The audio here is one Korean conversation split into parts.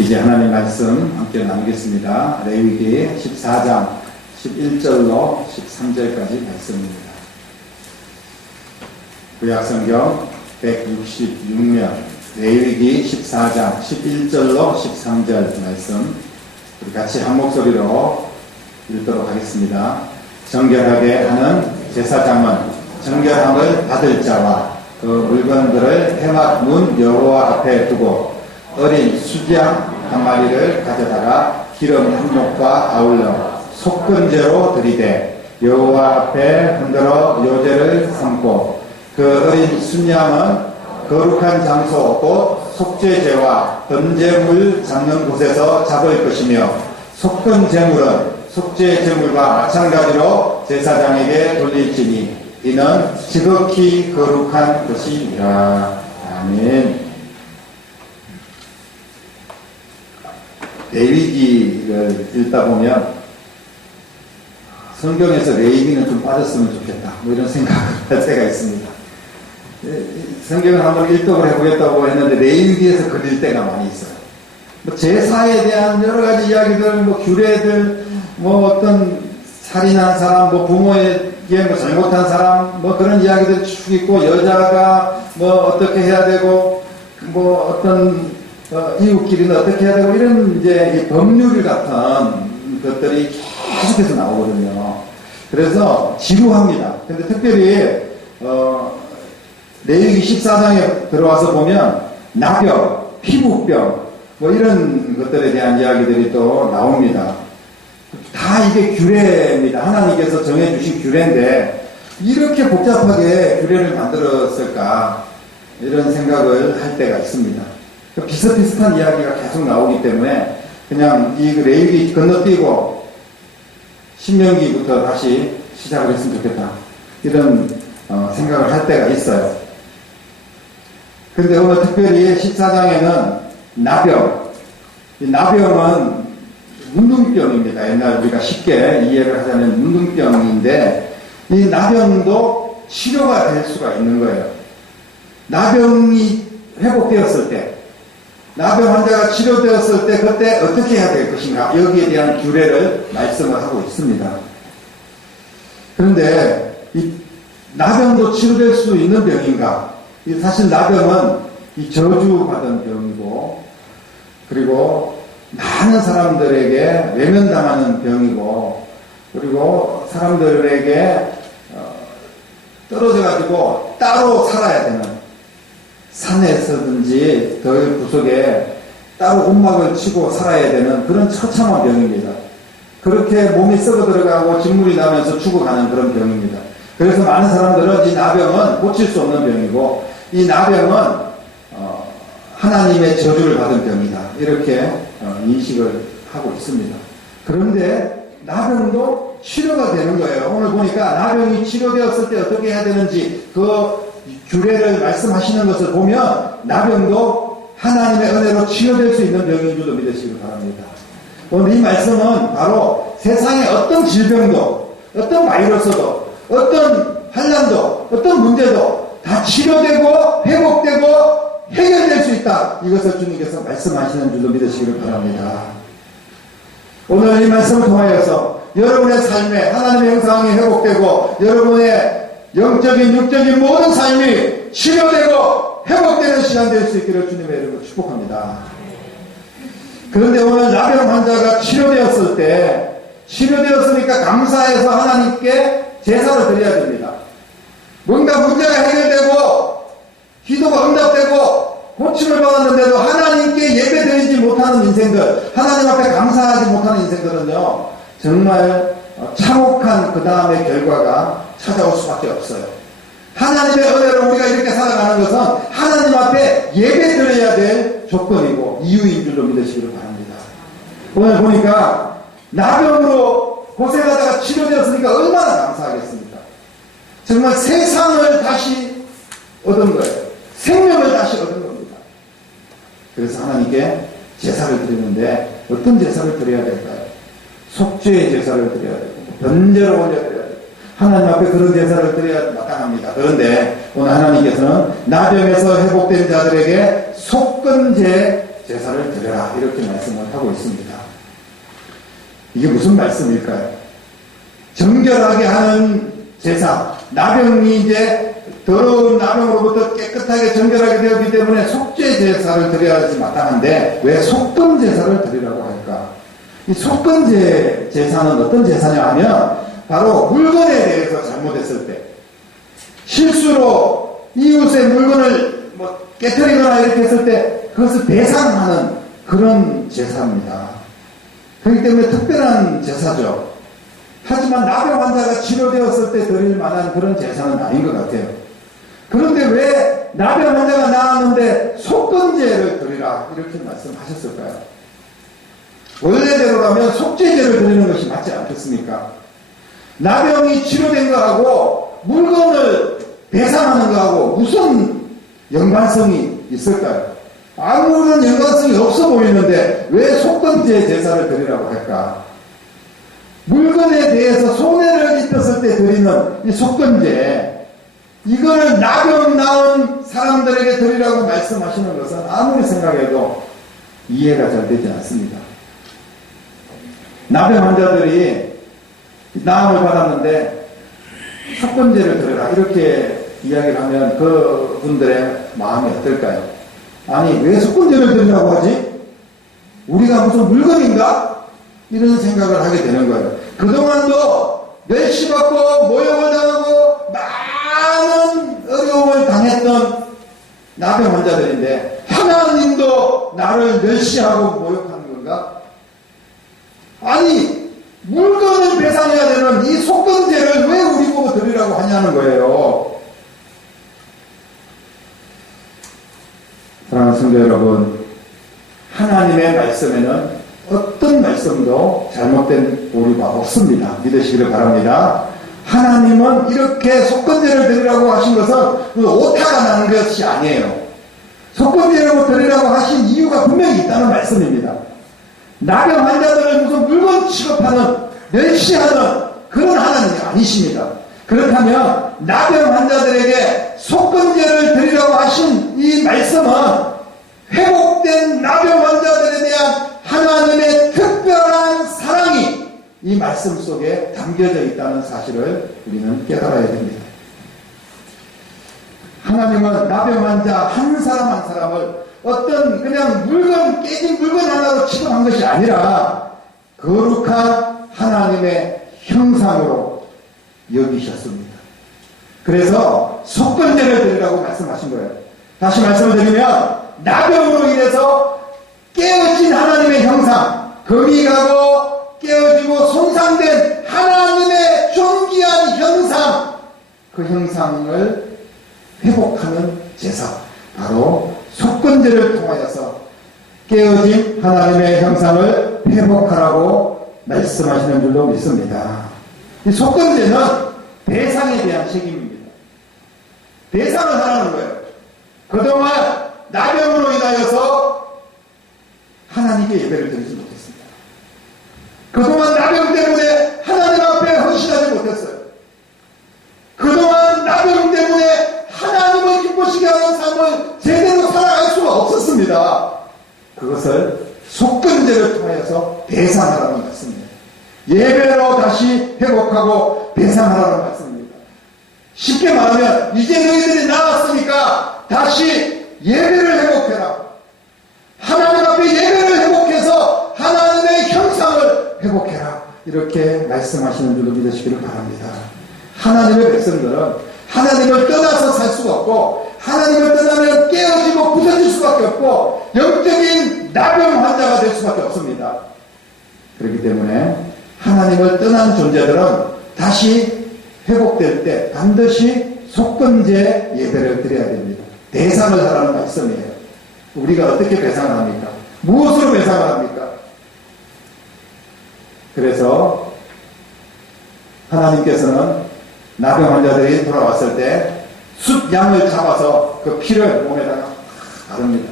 이제 하나님 말씀 함께 나누겠습니다. 레위기 14장 11절로 13절까지 말씀입니다. 구약성경 166면 레위기 14장 11절로 13절 말씀 우리 같이 한 목소리로 읽도록 하겠습니다. 정결하게 하는 제사장은 정결함을 받을 자와 그 물건들을 해막 문 여호와 앞에 두고 어린 수장 한 마리를 가져다가 기름 한 몫과 아울러 속건제로 들이대 여호와 앞에 흔들어 요제를 삼고 그 어린 순양은 거룩한 장소 곧 속죄제와 번제물 잡는 곳에서 잡을 것이며 속건제물은 속죄제물과 마찬가지로 제사장에게 돌릴지니 이는 지극히 거룩한 것이니라. 아멘 레위기를 읽다 보면 성경에서 레위기는 좀 빠졌으면 좋겠다. 뭐 이런 생각을 할 때가 있습니다. 예, 성경을 한번 읽독을 해보겠다고 했는데 레위기에서 그릴 때가 많이 있어요. 뭐 제사에 대한 여러 가지 이야기들, 뭐 규례들, 뭐 어떤 살인한 사람, 뭐 부모에게 뭐 잘못한 사람, 뭐 그런 이야기들 쭉 있고 여자가 뭐 어떻게 해야 되고 뭐 어떤 어, 이웃끼리는 어떻게 해야 되고 이런 이제 법률 같은 것들이 계속해서 나오거든요. 그래서 지루합니다. 근데 특별히 어, 레위기 14장에 들어와서 보면 나병, 피부병 뭐 이런 것들에 대한 이야기들이 또 나옵니다. 다 이게 규례입니다. 하나님께서 정해주신 규례인데 이렇게 복잡하게 규례를 만들었을까 이런 생각을 할 때가 있습니다. 그 비슷비슷한 이야기가 계속 나오기 때문에 그냥 이 레위기 건너뛰고 신명기부터 다시 시작을 했으면 좋겠다. 이런 어, 생각을 할 때가 있어요. 근데 오늘 특별히 14장에는 나병. 이 나병은 문둥병입니다. 옛날 우리가 쉽게 이해를 하자면 문둥병인데 이 나병도 치료가 될 수가 있는 거예요. 나병이 회복되었을 때 나병 환자가 치료되었을 때 그때 어떻게 해야 될 것인가 여기에 대한 규례를 말씀을 하고 있습니다. 그런데 이 나병도 치료될 수 있는 병인가? 사실 나병은 이 저주받은 병이고 그리고 많은 사람들에게 외면당하는 병이고 그리고 사람들에게 어, 떨어져 가지고 따로 살아야 되는 산에서든지 덜 구석에 따로 움막을 치고 살아야 되는 그런 처참한 병입니다. 그렇게 몸이 썩어 들어가고 진물이 나면서 죽어가는 그런 병입니다. 그래서 많은 사람들은 이 나병은 고칠 수 없는 병이고 이 나병은 어, 하나님의 저주를 받은 병이다. 이렇게 어, 인식을 하고 있습니다. 그런데 나병도 치료가 되는 거예요. 오늘 보니까 나병이 치료되었을 때 어떻게 해야 되는지 그 규례를 말씀하시는 것을 보면 나병도 하나님의 은혜로 치료될 수 있는 병인 줄로 믿으시기 바랍니다. 오늘 이 말씀은 바로 세상의 어떤 질병도 어떤 바이러스도 어떤 환란도 어떤 문제도 다 치료되고 회복되고 해결될 수 있다. 이것을 주님께서 말씀하시는 줄로 믿으시기를 바랍니다. 오늘 이 말씀을 통하여서 여러분의 삶에 하나님의 형상이 회복되고 여러분의 영적인 육적인 모든 삶이 치료되고 회복되는 시간 될 수 있기를 주님의 이름으로 축복합니다. 그런데 오늘 나병 환자가 치료되었을 때 치료되었으니까 감사해서 하나님께 제사를 드려야 됩니다. 뭔가 문제가 해결되고 기도가 응답되고 고침을 받았는데도 하나님께 예배 드리지 못하는 인생들 하나님 앞에 감사하지 못하는 인생들은요 정말 참혹한 그 다음의 결과가 찾아올 수밖에 없어요. 하나님의 은혜로 우리가 이렇게 살아가는 것은 하나님 앞에 예배 드려야 될 조건이고 이유인 줄로 믿으시기를 바랍니다. 오늘 보니까 나병으로 고생하다가 치료되었으니까 얼마나 감사하겠습니까? 정말 세상을 다시 얻은 거예요. 생명을 다시 얻은 겁니다. 그래서 하나님께 제사를 드리는데 어떤 제사를 드려야 될까요? 속죄의 제사를 드려야 되고 변제로 올려드려야 되고 하나님 앞에 그런 제사를 드려야 마땅합니다. 그런데 오늘 하나님께서는 나병에서 회복된 자들에게 속건제 제사를 드려라 이렇게 말씀을 하고 있습니다. 이게 무슨 말씀일까요? 정결하게 하는 제사, 나병이 이제 더러운 나병으로부터 깨끗하게 정결하게 되었기 때문에 속죄 제사를 드려야지 마땅한데 왜 속금 제사를 드리라고 할까? 이 속금 제, 제사는 어떤 제사냐 하면 바로 물건에 대해서 잘못했을 때 실수로 이웃의 물건을 뭐 깨뜨리거나 이렇게 했을 때 그것을 배상하는 그런 제사입니다. 그렇기 때문에 특별한 제사죠. 하지만 나병 환자가 치료되었을 때 드릴 만한 그런 제사는 아닌 것 같아요. 그런데 왜 나병 환자가 나았는데 속건제를 드리라 이렇게 말씀하셨을까요? 원래대로라면 속죄제를 드리는 것이 맞지 않겠습니까? 나병이 치료된 거하고 물건을 배상하는 거하고 무슨 연관성이 있을까요? 아무런 연관성이 없어 보이는데 왜 속건제 제사를 드리라고 할까? 물건에 대해서 손해를 입혔을 때 드리는 이 속건제, 이거를 나병 나은 사람들에게 드리라고 말씀하시는 것은 아무리 생각해도 이해가 잘 되지 않습니다. 나병 환자들이 나음을 받았는데 속건제를 드려라 이렇게 이야기를 하면 그 분들의 마음이 어떨까요? 아니 왜 속건제를 드리라고 하지? 우리가 무슨 물건인가? 이런 생각을 하게 되는 거예요. 그동안도 멸시받고 모욕을 당하고 많은 어려움을 당했던 나병 환자들인데 하나님도 나를 멸시하고 모욕하는 건가? 아니 물건을 배상해야 되는 이 속건제를 왜 우리 보고 드리라고 하냐는 거예요. 사랑하는 성도 여러분, 하나님의 말씀에는 어떤 말씀도 잘못된 오류가 없습니다. 믿으시기를 바랍니다. 하나님은 이렇게 속건제를 드리라고 하신 것은 그 오타가 나는 것이 아니에요. 속건제를 드리라고 하신 이유가 분명히 있다는 말씀입니다. 나병 환자들을 무슨 물건 취급하는, 멸시하는 그런 하나님이 아니십니다. 그렇다면 나병 환자들에게 속건제를 드리라고 하신 이 말씀은 회복된 나병 환자들에 대한 하나님의 특별한 사랑이 이 말씀 속에 담겨져 있다는 사실을 우리는 깨달아야 됩니다. 하나님은 나병 환자 한 사람 한 사람을 어떤 그냥 물건 깨진 물건 하나로 취급한 것이 아니라 거룩한 하나님의 형상으로 여기셨습니다. 그래서 속건제를 드리라고 말씀하신 거예요. 다시 말씀을 드리면 나병으로 인해서 깨어진 하나님의 형상, 금이 가고 깨어지고 손상된 하나님의 존귀한 형상, 그 형상을 회복하는 제사, 바로 속건제를 통하여서 깨어진 하나님의 형상을 회복하라고 말씀하시는 줄로 믿습니다. 이 속건제는 대상에 대한 책임입니다. 대상을 하라는 거예요. 그동안 나병으로 인하여서 하나님께 예배를 드리지 못했습니다. 그동안 나병 때문에 하나님 앞에 헌신하지 못했어요. 그동안 나병 때문에 하나님을 기쁘시게 하는 삶을 제대로 살아갈 수가 없었습니다. 그것을 속건제를 통해서 배상하라는 말씀입니다. 예배로 다시 회복하고 배상하라는 말씀입니다. 쉽게 말하면 이제 너희들이 나왔으니까 다시 예배를 회복해라. 하나님 앞에 예배를 회복해서 하나님의 형상을 회복해라. 이렇게 말씀하시는 줄로 믿으시기를 바랍니다. 하나님의 백성들은 하나님을 떠나서 살 수가 없고 하나님을 떠나면 깨어지고 부서질 수밖에 없고 영적인 나병 환자가 될 수밖에 없습니다. 그렇기 때문에 하나님을 떠난 존재들은 다시 회복될 때 반드시 속건제 예배를 드려야 됩니다. 대상을 하라는 말씀이에요. 우리가 어떻게 배상을 합니까? 무엇으로 배상을 합니까? 그래서 하나님께서는 나병 환자들이 돌아왔을 때 숫 양을 잡아서 그 피를 몸에다가 바릅니다.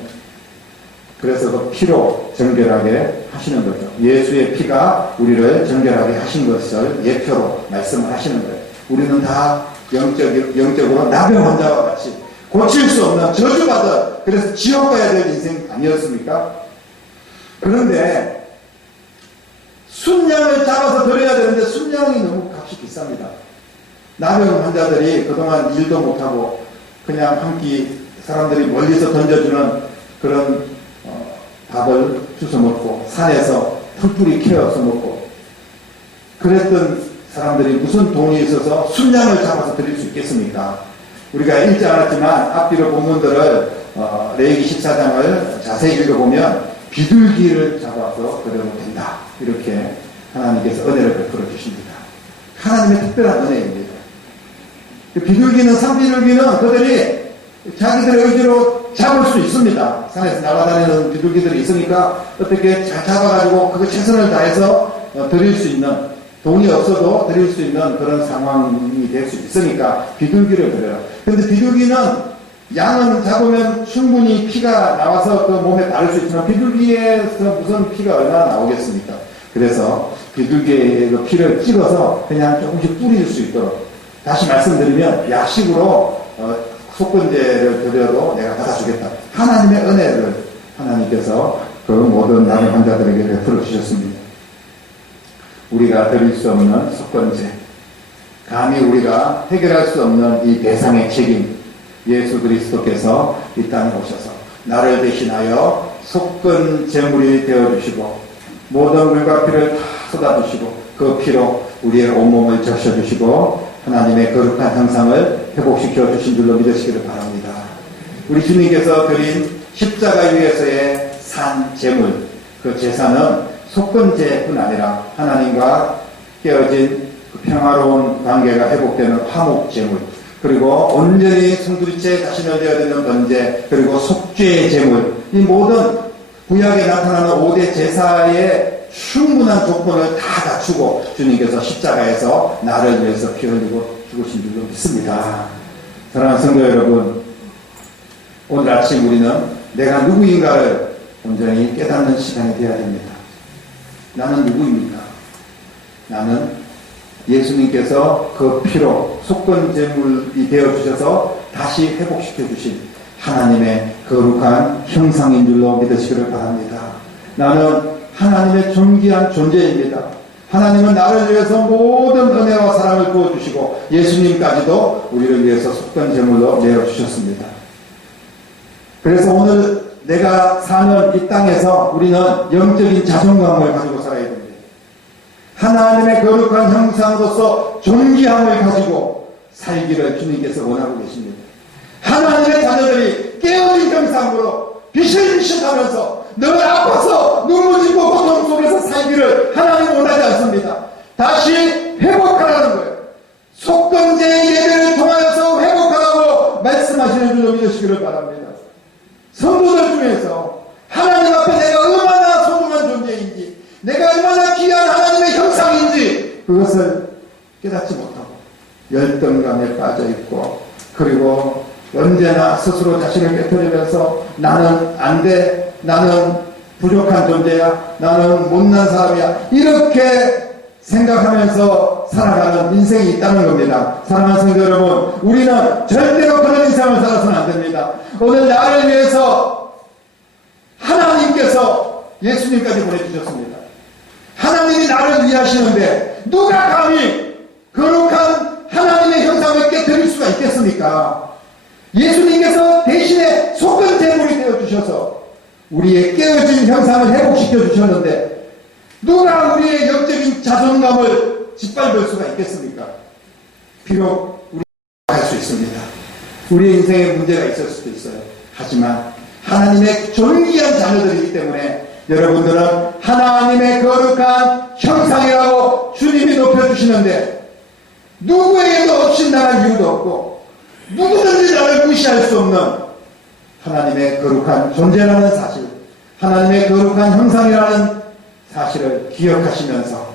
그래서 그 피로 정결하게 하시는 거죠. 예수의 피가 우리를 정결하게 하신 것을 예표로 말씀을 하시는 거예요. 우리는 다 영적, 영적으로 나병 환자와 같이 고칠 수 없는 저주받은 그래서 지옥 가야 될 인생 아니었습니까? 그런데 순양을 잡아서 드려야 되는데 순양이 너무 값이 비쌉니다. 나병 환자들이 그동안 일도 못하고 그냥 한끼 사람들이 멀리서 던져주는 그런 어, 밥을 주워 먹고 산에서 풀뿌리 캐어서 먹고 그랬던 사람들이 무슨 돈이 있어서 순양을 잡아서 드릴 수 있겠습니까? 우리가 읽지 않았지만 앞뒤로 본문들을 어, 레이기 14장을 자세히 읽어보면 비둘기를 잡아서 드려도 된다. 이렇게 하나님께서 은혜를 베풀어 주십니다. 하나님의 특별한 은혜입니다. 그 비둘기는 산비둘기는 그들이 자기들의 의지로 잡을 수 있습니다. 산에서 날아다니는 비둘기들이 있으니까 어떻게 잘 잡아가지고 그거 최선을 다해서 어, 드릴 수 있는 돈이 없어도 드릴 수 있는 그런 상황이 될 수 있으니까 비둘기를 드려요. 근데 비둘기는 양은 잡으면 충분히 피가 나와서 그 몸에 바를 수 있지만 비둘기에서 무슨 피가 얼마나 나오겠습니까? 그래서 비둘기의 그 피를 찍어서 그냥 조금씩 뿌릴 수 있도록 다시 말씀드리면 약식으로 어, 속건제를 드려도 내가 받아주겠다. 하나님의 은혜를 하나님께서 그 모든 남의 환자들에게 베풀어 주셨습니다. 우리가 드릴 수 없는 속건제, 감히 우리가 해결할 수 없는 이 대상의 책임, 예수 그리스도께서 이 땅에 오셔서 나를 대신하여 속건 제물이 되어 주시고 모든 물과 피를 다 쏟아 주시고 그 피로 우리의 온몸을 적셔 주시고 하나님의 거룩한 형상을 회복시켜 주신 줄로 믿으시기를 바랍니다. 우리 주님께서 드린 십자가 위에서의 산 제물, 그 제사는 속건제뿐 아니라 하나님과 깨어진 그 평화로운 관계가 회복되는 화목 제물, 그리고 온전히 성두리째 자신을 되어드는 번제, 그리고 속죄의 제물, 이 모든 구약에 나타나는 5대 제사의 충분한 조건을 다 갖추고 주님께서 십자가에서 나를 위해서 피 흘리고 죽으신 줄로 믿습니다. 사랑하는 성도 여러분, 오늘 아침 우리는 내가 누구인가를 온전히 깨닫는 시간이 되어야 됩니다. 나는 누구입니까? 나는 예수님께서 그 피로 속건 제물이 되어 주셔서 다시 회복시켜 주신 하나님의 거룩한 형상인 줄로 믿으시기를 바랍니다. 나는 하나님의 존귀한 존재입니다. 하나님은 나를 위해서 모든 은혜와 사랑을 부어주시고 예수님까지도 우리를 위해서 속건제물로 내어주셨습니다. 그래서 오늘 내가 사는 이 땅에서 우리는 영적인 자존감을 가지고 살아야 됩니다. 하나님의 거룩한 형상으로서 존귀함을 가지고 살기를 주님께서 원하고 계십니다. 하나님의 자녀들이 깨어진 형상으로 비실비실하면서 늘 아파서 눈물 짓고 고통 속에서 살기를 하나님 원하지 않습니다. 다시 회복하라는 거예요. 속건제 예배를 통하여서 회복하라고 말씀하시는 줄로 믿으시기를 바랍니다. 성도들 중에서 하나님 앞에 내가 얼마나 소중한 존재인지 내가 얼마나 귀한 하나님의 형상인지 그것을 깨닫지 못하고 열등감에 빠져 있고 그리고 언제나 스스로 자신을 깨뜨리면서 나는 안 돼, 나는 부족한 존재야, 나는 못난 사람이야 이렇게 생각하면서 살아가는 인생이 있다는 겁니다. 사랑하는 성도 여러분, 우리는 절대로 그런 인생을 살아서는 안 됩니다. 오늘 나를 위해서 하나님께서 예수님까지 보내주셨습니다. 하나님이 나를 위하시는데 누가 감히 거룩한 하나님의 형상을 깨뜨릴 수가 있겠습니까? 예수님께서 대신에 속은 제물이 되어 주셔서 우리의 깨어진 형상을 회복시켜 주셨는데 누가 우리의 영적인 자존감을 짓밟을 수가 있겠습니까? 비록 우리가 할 수 있습니다. 우리의 인생에 문제가 있을 수도 있어요. 하지만 하나님의 존귀한 자녀들이기 때문에 여러분들은 하나님의 거룩한 형상이라고 주님이 높여주시는데 누구에게도 없신당할 이유도 없고 누구든지 나를 무시할 수 없는 하나님의 거룩한 존재라는 사실, 하나님의 거룩한 형상이라는 사실을 기억하시면서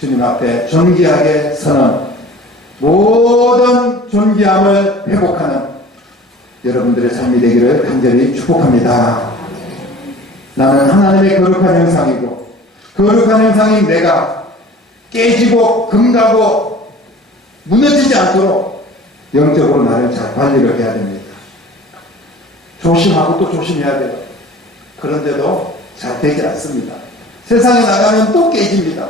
주님 앞에 존귀하게 서는 모든 존귀함을 회복하는 여러분들의 삶이 되기를 간절히 축복합니다. 나는 하나님의 거룩한 형상이고 거룩한 형상인 내가 깨지고 금가고 무너지지 않도록 영적으로 나를 잘 관리를 해야 됩니다. 조심하고 또 조심해야 돼요. 그런데도 잘 되지 않습니다. 세상에 나가면 또 깨집니다.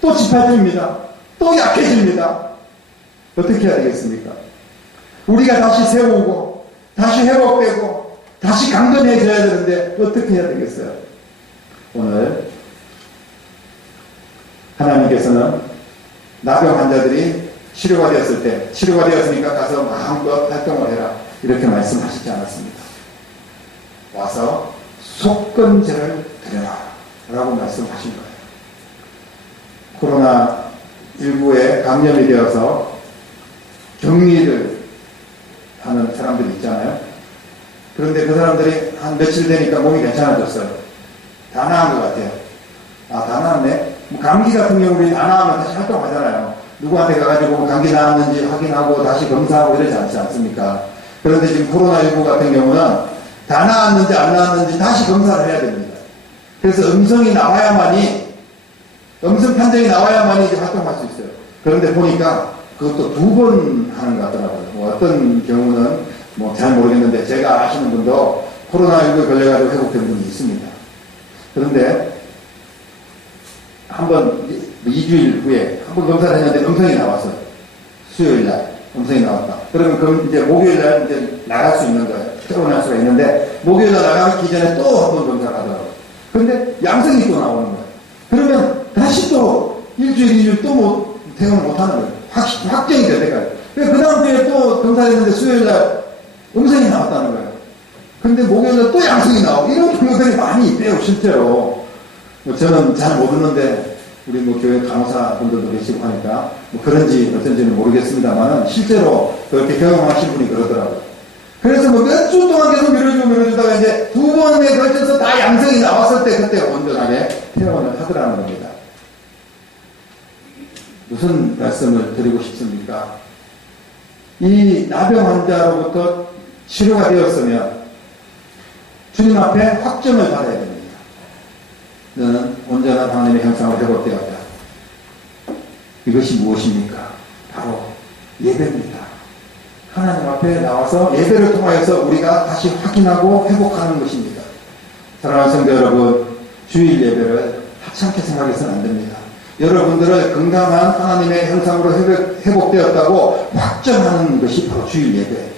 또 짓밟힙니다. 또 약해집니다. 어떻게 해야 되겠습니까? 우리가 다시 세우고, 다시 회복되고, 다시 강건해져야 되는데, 어떻게 해야 되겠어요? 오늘, 하나님께서는 나병 환자들이 치료가 되었을 때, 치료가 되었으니까 가서 마음껏 활동을 해라. 이렇게 말씀하시지 않았습니다. 와서 속건제를 드려라. 라고 말씀하신 거예요. 코로나19에 감염이 되어서 격리를 하는 사람들이 있잖아요. 그런데 그 사람들이 한 며칠 되니까 몸이 괜찮아졌어요. 다 나은 것 같아요. 아, 다 나았네? 뭐 감기 같은 경우는 다 나으면 다시 활동하잖아요. 누구한테 가가지고 뭐 감기 나았는지 확인하고 다시 검사하고 이러지 않지 않습니까? 그런데 지금 코로나19 같은 경우는 다 나았는지 안 나았는지 다시 검사를 해야 됩니다. 그래서 음성이 나와야만이, 음성 판정이 나와야만이 이제 활동할 수 있어요. 그런데 보니까 그것도 두 번 하는 것 같더라고요. 뭐 어떤 경우는 뭐 잘 모르겠는데 제가 아시는 분도 코로나19에 걸려가지고 회복된 분이 있습니다. 그런데 한번 2주일 후에 한 번 검사를 했는데 음성이 나왔어요. 수요일 날 음성이 나왔다. 그러면 그럼 이제 목요일 날 이제 나갈 수 있는 거예요. 퇴원할 수가 있는데 목요일 날 나가기 전에 또 한 번 검사를 하더라고요. 근데 양성이 또 나오는 거예요. 그러면 다시 또 일주일, 이주일 또 못, 퇴원을 못 하는 거예요. 확, 확정이 될 때까지. 그 다음 주에 또 검사했는데 수요일 날 음성이 나왔다는 거예요. 근데 목요일 날 또 양성이 나오고 이런 경우들이 많이 있대요, 실제로. 뭐 저는 잘 모르는데 우리 뭐 교회 강사분들도 계시고 하니까 뭐 그런지 어쩐지는 모르겠습니다만 실제로 그렇게 경험하신 분이 그러더라고요. 그래서 뭐 몇 주 동안 계속 밀어주고 밀어주다가 이제 두 번에 걸쳐서 다 양성이 나왔을 때 그때 온전하게 퇴원을 하더라는 겁니다. 무슨 말씀을 드리고 싶습니까? 이 나병 환자로부터 치료가 되었으면 주님 앞에 확정을 받아야 됩니 온전한 하나님의 형상으로 회복되었다. 이것이 무엇입니까? 바로 예배입니다. 하나님 앞에 나와서 예배를 통하여서 우리가 다시 확인하고 회복하는 것입니다. 사랑하는 성도 여러분, 주일 예배를 하찮게 생각해서는 안 됩니다. 여러분들을 건강한 하나님의 형상으로 회복, 되었다고 확정하는 것이 바로 주일 예배예요.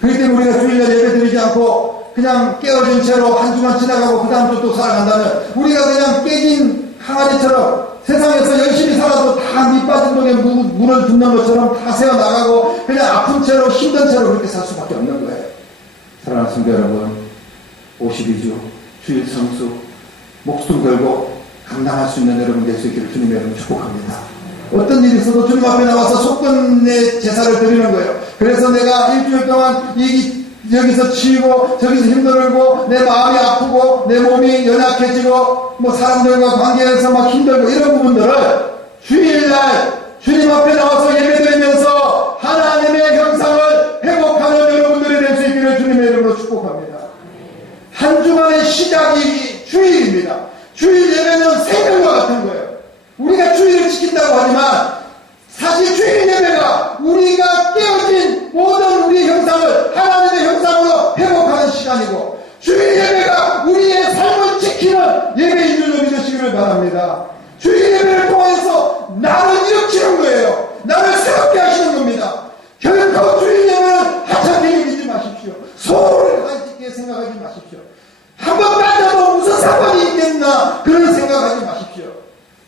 그렇기 때문에 우리가 주일날 예배 드리지 않고 그냥 깨어진 채로 한 주만 지나가고 그 다음 주 또 살아간다면 우리가 그냥 깨진 항아리처럼 세상에서 열심히 살아도 다 밑빠진 독에 물을 붓는 것처럼 다 새어나가고 그냥 아픈 채로 힘든 채로 그렇게 살 수밖에 없는 거예요. 사랑하는 성도 여러분 52주 주일 성수 목숨 걸고 감당할 수 있는 여러분 될 수 있기를 주님의 이름으로 축복합니다. 어떤 일이 있어도 주님 앞에 나와서 속건의 제사를 드리는 거예요. 그래서 내가 일주일 동안 이 여기서 치이고 저기서 힘들고 내 마음이 아프고 내 몸이 연약해지고 뭐 사람들과 관계에서 막 힘들고 이런 부분들을 주일날 주님 앞에 나와서 예배드리면서 하나님의 형상을 회복하는 여러분들이 될 수 있기를 주님의 이름으로 축복합니다. 한 주간의 시작이 주일입니다. 주일 예배는 생명과 같은 거예요. 우리가 주일을 지킨다고 하지만 사실 주일 예배가 우리가 깨어진 모든 우리 형상을 하나님의 형상으로 회복하는 시간이고 주일 예배가 우리의 삶을 지키는 예배인 줄로 믿으시기를 바랍니다. 주일 예배를 통해서 나를 일으키는 거예요. 나를 새롭게 하시는 겁니다. 결코 주일 예배는 하찮게 여기지 마십시오. 소홀히 가지게 생각하지 마십시오. 한번 빠져도 무슨 상관이 있겠나 그런 생각하지 마십시오.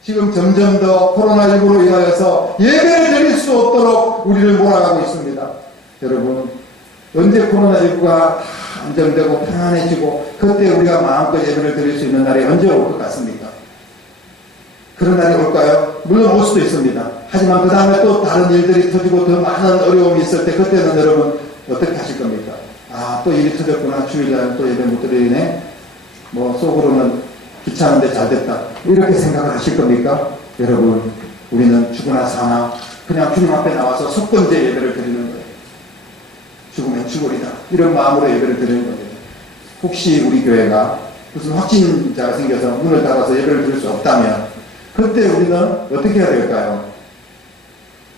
지금 점점 더 코로나19로 인하여서 예배를 드릴 수 없도록 우리를 몰아가고 있습니다. 여러분, 언제 코로나19가 안정되고 평안해지고 그때 우리가 마음껏 예배를 드릴 수 있는 날이 언제 올 것 같습니까? 그런 날이 올까요? 물론 올 수도 있습니다. 하지만 그 다음에 또 다른 일들이 터지고 더 많은 어려움이 있을 때 그때는 여러분 어떻게 하실 겁니까? 아, 또 일이 터졌구나. 주일날 또 예배 못 드리네. 뭐 속으로는 귀찮은데 잘 됐다. 이렇게 생각을 하실 겁니까? 여러분, 우리는 죽으나 사나 그냥 주님 앞에 나와서 첫 번째 예배를 드리는 거예요. 죽으면 죽으리다. 이런 마음으로 예배를 드리는 겁니다. 혹시 우리 교회가 무슨 확진자가 생겨서 문을 닫아서 예배를 드릴 수 없다면 그때 우리는 어떻게 해야 될까요?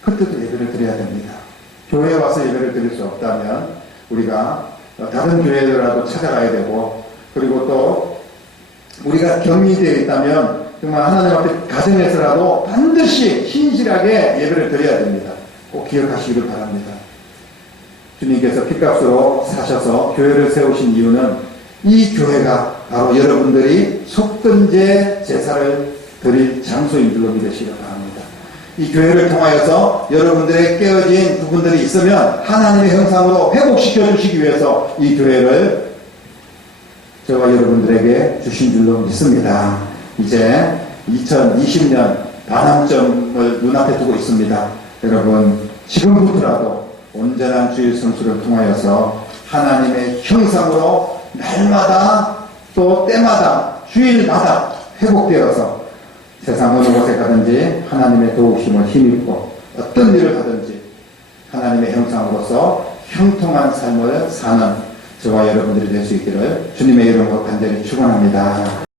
그때도 예배를 드려야 됩니다. 교회에 와서 예배를 드릴 수 없다면 우리가 다른 교회라도 찾아가야 되고 그리고 또 우리가 격리되어 있다면 정말 하나님 앞에 가정에서라도 반드시 신실하게 예배를 드려야 됩니다. 꼭 기억하시기를 바랍니다. 주님께서 핏값으로 사셔서 교회를 세우신 이유는 이 교회가 바로 여러분들이 속든제 제사를 드릴 장소인 줄로 믿으시기 바랍니다. 이 교회를 통하여서 여러분들의 깨어진 부분들이 있으면 하나님의 형상으로 회복시켜 주시기 위해서 이 교회를 저와 여러분들에게 주신 줄로 믿습니다. 이제 2020년 반환점을 눈앞에 두고 있습니다. 여러분, 지금부터라도 온전한 주일 성수를 통하여서 하나님의 형상으로 날마다 또 때마다 주일마다 회복되어서 세상 어느 곳에 가든지 하나님의 도우심을 힘입고 어떤 일을 하든지 하나님의 형상으로서 형통한 삶을 사는 저와 여러분들이 될 수 있기를 주님의 이름으로 간절히 축원합니다.